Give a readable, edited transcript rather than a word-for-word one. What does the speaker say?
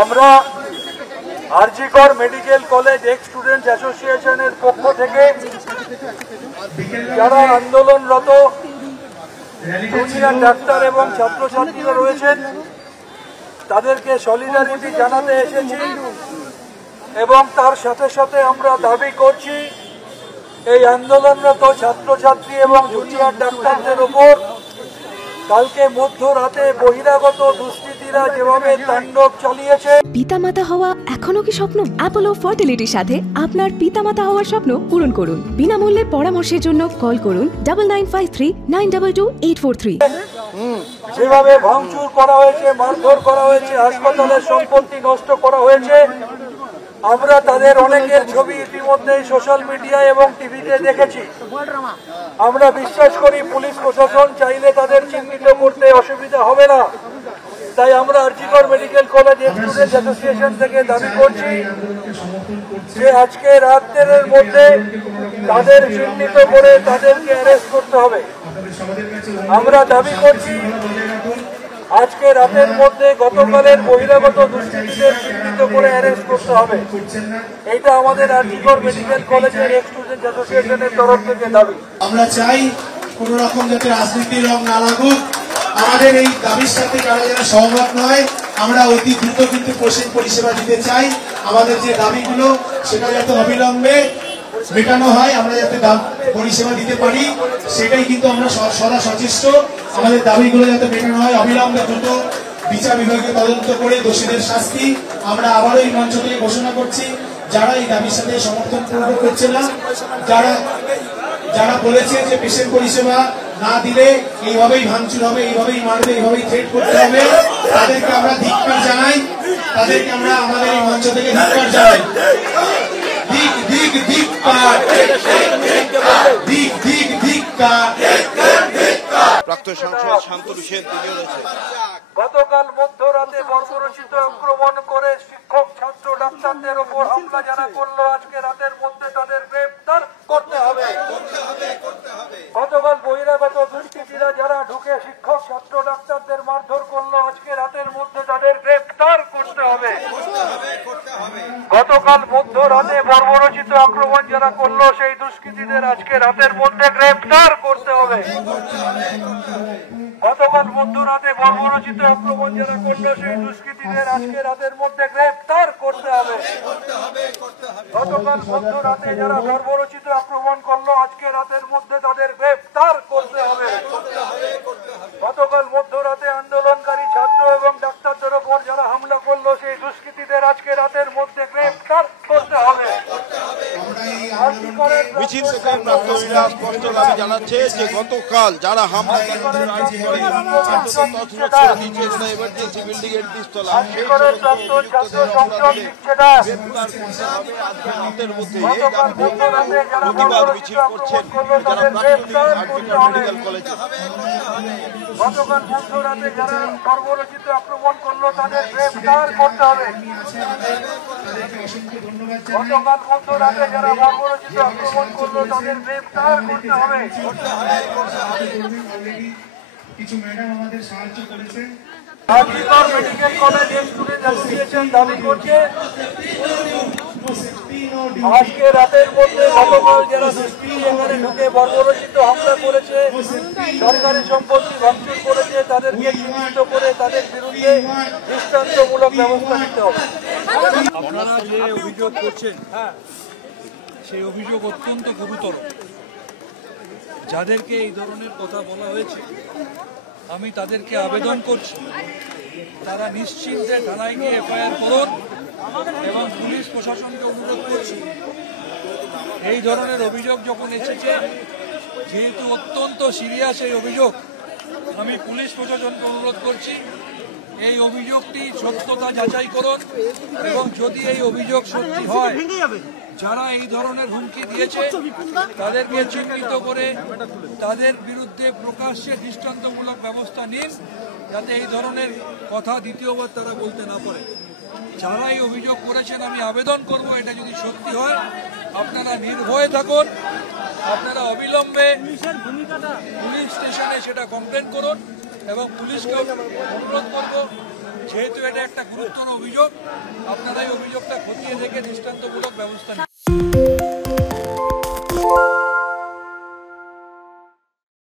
আমরা RG Kar medical college x students অ্যাসোসিয়েশনের পক্ষ থেকে যারা আন্দোলনরত জুনিয়র ডাক্তার এবং ছাত্রছাত্রীরা রয়েছেন তাদেরকে সলিডারিটি জানাতে এসেছি এবং তার সাথে সাথে আমরা দাবি করছি এই আন্দোলনরত ছাত্রছাত্রী এবং জুনিয়র ডাক্তারদের উপর কালকে মধ্যরাতে বহিরাগত দুষ্কৃতীরা যেভাবে তাণ্ডব চালিয়েছে। পিতামাতা হওয়া এখনো কি স্বপ্ন? অ্যাপোলো ফার্টিলিটির সাথে আপনার পিতামাতা হওয়ার স্বপ্ন পূরণ করুন। বিনামূল্যে পরামর্শের জন্য কল করুন 9953922843। যেভাবে ভাঙচুর করা হয়েছে, মারধর করা হয়েছে, হাসপাতালের সম্পত্তি নষ্ট করা হয়েছে, আমরা তাদের অনেকের ছবি ইতিমধ্যে সোশ্যাল মিডিয়া এবং টিভিতে দেখেছি। আমরা বিশ্বাস করি পুলিশ প্রশাসন চাইলে তাদের চিহ্নিত করতে অসুবিধা হবে না। তাই আমরা RG Kar medical college students association থেকে দাবি করছি যে আজকে রাতের মধ্যে তাদের চিহ্নিত করে তাদেরকে অ্যারেস্ট করতে হবে। আমরা দাবি করছি আজকে রাতের মধ্যে গতকালের বহিরাগত দুষ্কৃতীদের চিহ্নিত করে অ্যারেস্ট করতে হবে। এইটা আমাদের আরজিকর মেডিকেল কলেজের এক্স স্টুডেন্টস অ্যাসোসিয়েশনের তরফ থেকে দাবি। আমরা চাই কোন রকম যাতে রাজনীতির রং না লাগুক। আমাদের এই দাবির সাথে যারা যারা সহমত নয়, আমরা অতি দ্রুত কিন্তু কোচিং পরিষেবা দিতে চাই। আমাদের যে দাবিগুলো সেটা যাতে অবিলম্বে মেটানো হয়, আমরা যাতে পরিষেবা দিতে পারি সেটাই কিন্তু আমরা সদা সচেষ্ট। আমাদের দাবিগুলো যাতে মেটানো হয়, অবিলম্বে দ্রুত বিচার বিভাগে তদন্ত করে দোষীদের শাস্তি আমরা আবারও এই মঞ্চ থেকে ঘোষণা করছি। যারা এই দাবির সাথে সমর্থন প্রকাশ করছে না, যারা বলেছে যে পেশেন্ট পরিষেবা না দিলে এইভাবেই ভাঙচুর হবে, এইভাবেই মারবে, এইভাবেই থ্রেট করতে হবে, তাদেরকে আমরা ধিক্কার জানাই। তাদেরকে আমরা আমাদের এই মঞ্চ থেকে ধিক্কার জানাই। প্রাক্তন সাংসদ শান্তনু সেন তিনিও রয়েছেন। গতকাল মধ্যরাতে বর্বরচিত আক্রমণ করে শিক্ষক ছাত্র ডাক্তারদের উপর হামলা যারা করলো আজকে রাতের মধ্যে তাদের গ্রেফতার করতে হবে। গতকাল বহিরাগত দুষ্কৃতীরা যারা ঢুকে শিক্ষক ছাত্র ডাক্তারদের মারধর করলো আজকে রাতের মধ্যে তাদের গ্রেফতার করতে হবে। গতকাল মধ্যরাতে বর্বরচিত আক্রমণ যারা করলো সেই দুষ্কৃতীদের আজকে রাতের মধ্যে গ্রেফতার করতে হবে। গতকাল মধ্যরাতে বর্বরচিত আক্রমণ যারা করলো সেই দুষ্কৃতীদের আজকে রাতের মধ্যে গ্রেফতার করতে হবে। গতকাল মধ্যরাতে যারা বর্বরচিত আক্রমণ করলো আজকে রাতের মধ্যে তাদের গ্রেফতার করতে হবে। গতকাল মধ্যরাতে আন্দোলনকারী ছাত্র এবং ডাক্তারদের উপর যারা হামলা করলো সেই দুষ্কৃতীদের আজকে রাতের মধ্যে গ্রেফতার করতে হবে। মিছিল থেকে প্রাক্তনীরা স্পষ্ট দাবি জানাচ্ছে যে গতকাল যারা হামলা এমার্জেন্সি বিল্ডিং এর দ্বিতলা প্রতিবাদ মিছিল করছেন যারা মেডিকেল কলেজে। গতকাল মধ্যরাতে যারা বর্বরচিত আক্রমণ করলো তাদের গ্রেফতার করতে হবে। গতকাল মধ্যরাতে যারা বর্বরচিত আক্রমণ করলো তাদের গ্রেফতার করতে হবে। কিছু ম্যাডাম আমাদের সাহায্য করেছেন। RG Kar medical college students association দাবি করছে আজকে রাতের মধ্যে গতকাল যারা দুষ্কৃতী এখানে ঢুকে বর্বরচিত হামলা করেছে, সরকারি সম্পত্তি ভাঙচুর করেছে, তাদেরকে চিহ্নিত করে তাদের বিরুদ্ধে দৃষ্টান্তমূলক ব্যবস্থা নিতে হবে। আপনারা যে অভিযোগ করছেন সেই অভিযোগ অত্যন্ত গুরুতর। যাদেরকে এই ধরনের কথা বলা হয়েছে আমি তাদেরকে আবেদন করছি তারা নিশ্চিন্তে থানায় গিয়ে এফআইআর করুন এবং পুলিশ প্রশাসনকে অনুরোধ করছি এই ধরনের অভিযোগ যখন এসেছে, যেহেতু অত্যন্ত সিরিয়াস এই অভিযোগ, আমি পুলিশ প্রশাসনকে অনুরোধ করছি এই অভিযোগটি সত্যতা যাচাই করুন এবং যদি এই অভিযোগ সত্যি হয় যারা এই ধরনের হুমকি দিয়েছে তাদেরকে চিহ্নিত করে তাদের বিরুদ্ধে প্রকাশ্যে দৃষ্টান্তমূলক ব্যবস্থা নিন, যাতে এই ধরনের কথা দ্বিতীয়বার তারা বলতে না পারে। যারা এই অভিযোগ করেছেন আমি আবেদন করব এটা যদি সত্যি হয় আপনারা নির্ভয়ে থাকুন, আপনারা অবিলম্বে পুলিশ স্টেশনে সেটা কমপ্লেন করুন এবং পুলিশকে অনুরোধ করব যেহেতু এটা একটা গুরুতর অভিযোগ, আপনারা এই অভিযোগটা খতিয়ে দেখে দৃষ্টান্তমূলক ব্যবস্থা নিন।